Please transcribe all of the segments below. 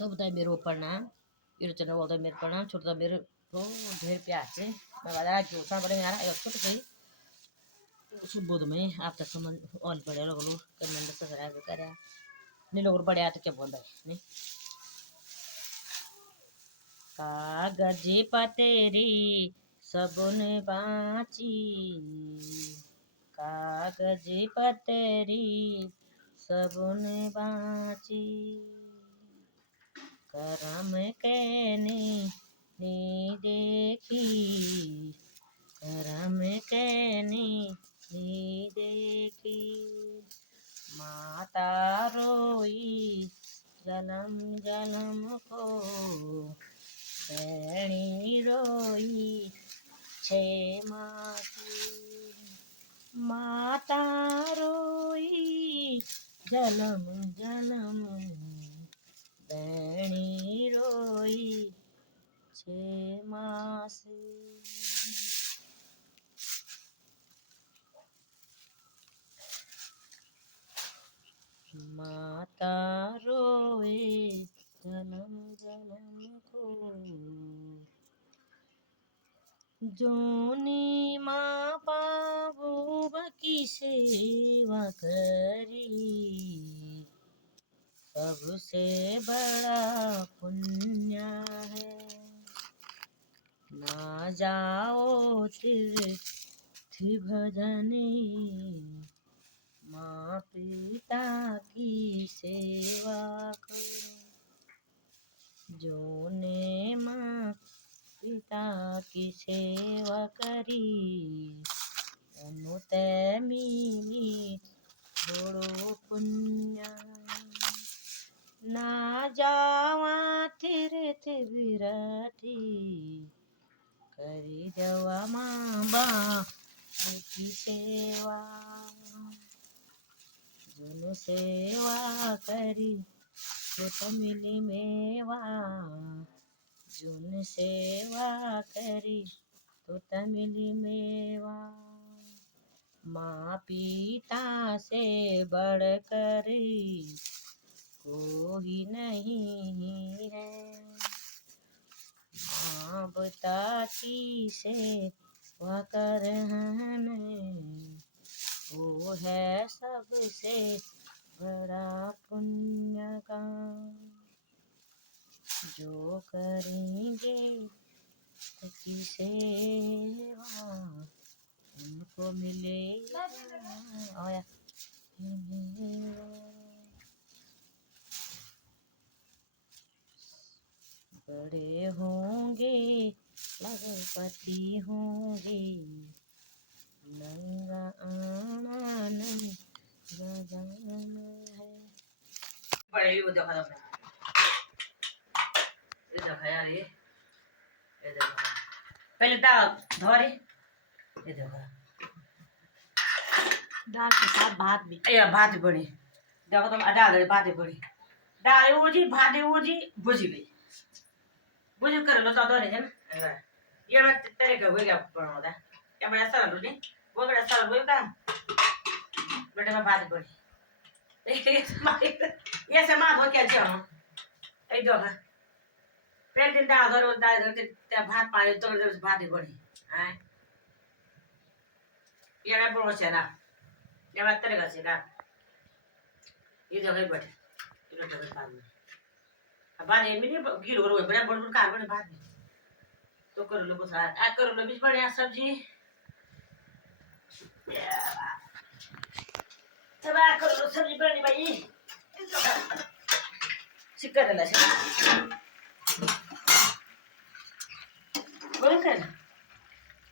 सब दाई मेरो प्रणाम मेरो चैनल वाला मेरो प्रणाम छोटा मेरो ढेर प्यार से मैं बता कि उसा बड़े यार एक छोटे गई सुबोध में आप तक समझ ऑल पड़े लोग कमेंट सब्सक्राइब करा नहीं लोग बड़े आते क्या बोल रहे नहीं कागज पतेरी सबुन बाची कागज पतेरी सबुन बाची करम कैनी नी देखी करम कैनी नी देखी माता रोई जलम जलम को बैणी रोई छे मासी माता रोई जलम जलम बैणी रोई छे मासी माता रोए जन्म जन्म को जोनी माँ बाबू की सेवा करी सबसे बड़ा पुण्य है ना जाओ तीर्थ भजने माँ पिता की सेवा करो जो ने माँ पिता की सेवा करी उन्होंने मिली बड़ो पुण्य ना जावा तीर्थ विरती करी जवा माँ बाप की सेवा जुन सेवा करी तो मिली मेवा जुन सेवा करी तो मिली मेवा माँ पिता से बढ़कर कोई नहीं है माँ पिता की सेवा करने वो है सबसे बड़ा पुण्य का जो करेंगे की सेवा उनको मिलेगा आया बड़े होंगे लखपति होंगे नंगा आनंद गगन है बड़े वो देखा ये देखा यार ये देखा पहले दाल धोरी ये देखा दाल के साथ भात भी ये भात बड़ी देखो तुम दाल दे भात बड़ी दाल उजी भात उजी भुजी गई भुजी कर लो तो धोरी है ना ये मैं तेरे का हो गया बनाओ क्या बड़ा सारा रोटी वो बड़ा सारा बोल का बेटे में भात बड़ी ये से मां हो क्या जाओ ए दो पहले दिन दाल ते भात पाले तो भात बड़ी हैं ये ना बोलो से ना ये बात तेरे का से का ये जो है बैठे ये लोग बात में अब बाद में नहीं गिरो रो बड़ा बड़ बड़ कार बने बाद में तो करो लोगों साथ आ करो लो बीच बढ़िया सब्जी सब आ करो लो सब्जी बनी भाई चिकन है ना बोल कर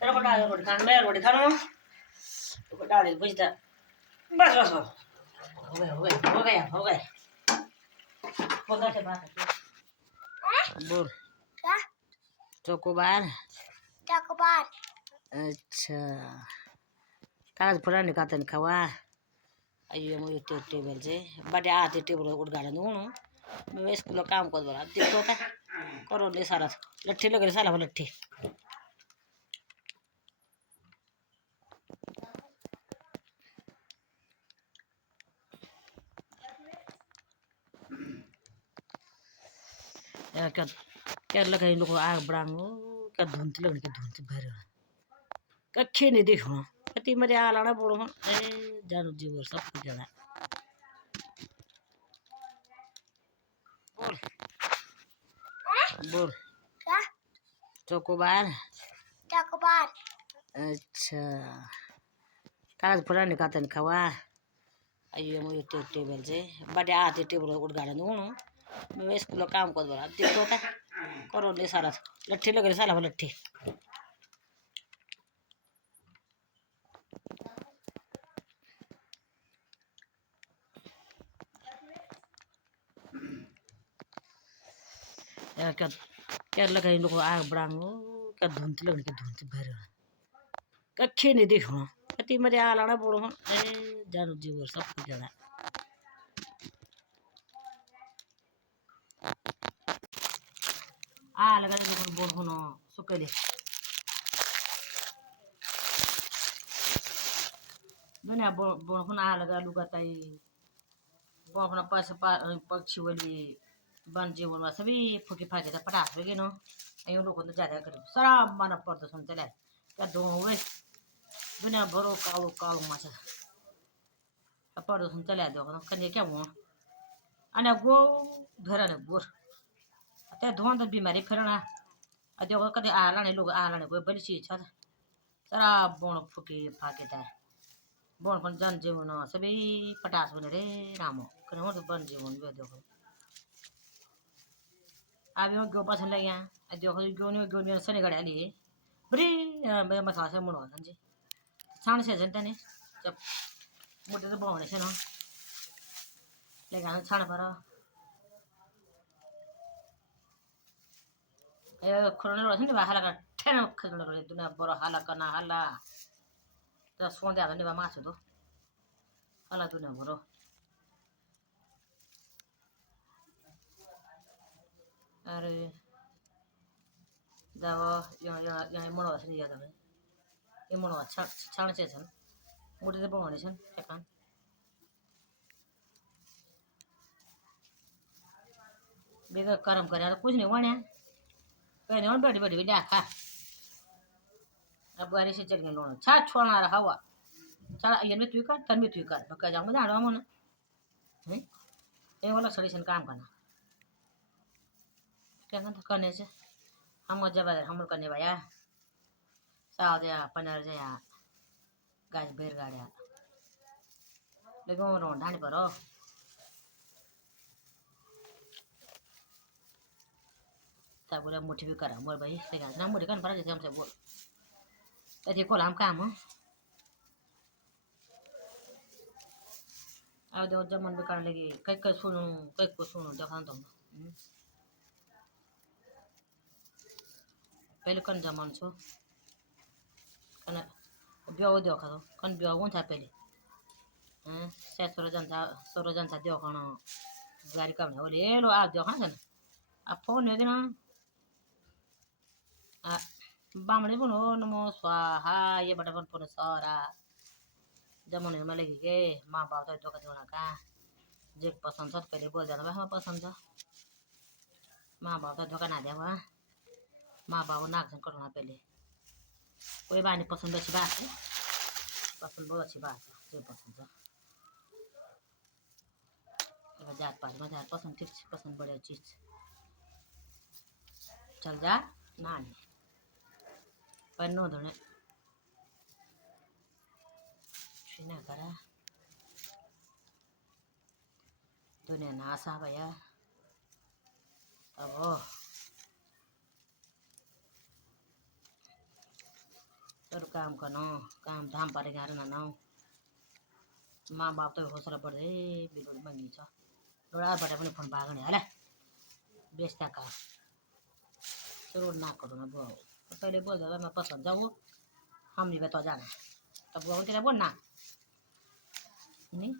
तेरा को डाल रोटी खाना मैं रोटी खाना तो डाल बुझता बस बस हो गया बोल के बात बोल क्या चोकोबार चॉकबार अच्छा कागज पूरा निकालते खवा आइए मुझे टेबल से बड़े आते टेबल उड़गाड़न दूँ मैं स्कूल काम कर बोला देखो का करो ले सारा लट्ठी लगे साला लट्ठी क्या क्या लगाई लोग आग बड़ांगो क्या धुंधली लगने क्या धुंधली भर कच्चे नहीं देखो कति मजे आ लाना बोलो ए जानू जीवर सब कुछ जाना बोल बोल क्या चोकोबार चॉकबार अच्छा कागज फुला निकालते नहीं खावा अयो मुझे टेबल से बड़े आते टेबल उठ गाड़ा दूँ मैं स्कूल काम कर बोला देखो क्या करो ले सारा लट्ठी लगे साला वो लट्ठी क्या क्या लगाई लोग आग बड़ांगो क्या धुंधली लगने क्या धुंधली भर कच्चे नहीं देखो कति मजे आ लाना बोलो ए जानू जीवर सब कुछ जाना आ लगा लोग बोल होनो सुकेले दुनिया बोल होना आ लगा लुगा ताई बोल होना पैसे पक्षी वाली बन जीवन में सभी फुकी फाके था पटास भी नो अयो लोग तो ज्यादा करो सारा माना पड़ता सुनते ले क्या दो हुए दुनिया भरो कालो कालो माचा पड़ता सुनते ले दो कन्या क्या हुआ अने गो घर ने गोर अते धोन तो बीमारी फिरना अते वो कदे आला ने लोग आला ने कोई बड़ी चीज था सारा बोन फुकी फाके था बोन पण जन जीवन सभी पटास बने रे रामो कने हो तो बन जीवन भी देखो अभी हम क्यों पसंद लगे हैं देखो क्यों नहीं सने गड़े लिए बड़ी मैं मसाला से मुड़वा जी छान से जनता ने जब मुझे तो बहुत से ना लेकिन छान पर ए खुरने लो नहीं बाहर का ठेन खुरने लो दुनिया बड़ा हाला करना हाला तो सोंदे आदमी बामा से तो हाला दुनिया बड़ो अरे जाओ यहाँ मुड़वा से नहीं जाता है ये मुड़वा छान से सन मुझे तो बहुत सन क्या बेगा कर्म करे तो कुछ नहीं बने कहने और बड़ी बड़ी बिल्ली खा अब गाड़ी से चल गए लोन छा छोड़ना रहा हुआ चला ये में तू कर तन में तू कर बका जाऊंगा जाना हम ना ये वाला सॉल्यूशन काम करना क्या करने से हम जब हम करने भाया साव दे पनर जे गाज बेर गाड़िया लेकिन रोड ढाणी पर तब बोला मुठी भी करा मोर भाई लेकिन ना मुठी कर पर जैसे हमसे बोल तो को हम काम अब देखो जब मन भी कर लगी कई कई सुनू कई को सुनू देखा तुम पहले कन जमान छो कन ब्याह देखा तो कन ब्याह कौन था पहले से सोरो जनता देखा गाड़ी कम है बोले लो आप देखा ना अब फोन है ना बामणी बोलो नमो स्वाहा ये बटा बन पुन सारा जमन में लगी के माँ बाप तो धोखा देना का जे पसंद था पहले बोल जाना हम पसंद था माँ बाप तो धोखा ना देवा माँ बाप नाक से करना पहले कोई बात नहीं पसंद अच्छी बात है पसंद बहुत अच्छी बात है जो पसंद था जात पात में जात पसंद ठीक पसंद बढ़िया चीज चल जा ना नहीं पर नो धोने ना करा दुनिया ना सा भैया अब तो काम करना काम धाम पर गार ना ना माँ बाप तो हौसला बढ़े बिगड़ मंगी छ डोड़ा बड़े अपने फोन भागने हले बेचता का जरूर ना करो ना बुआ तो पहले बोल दे मैं पसंद जाऊँ हम नहीं बता जाना तब बुआ तेरा बोल ना नहीं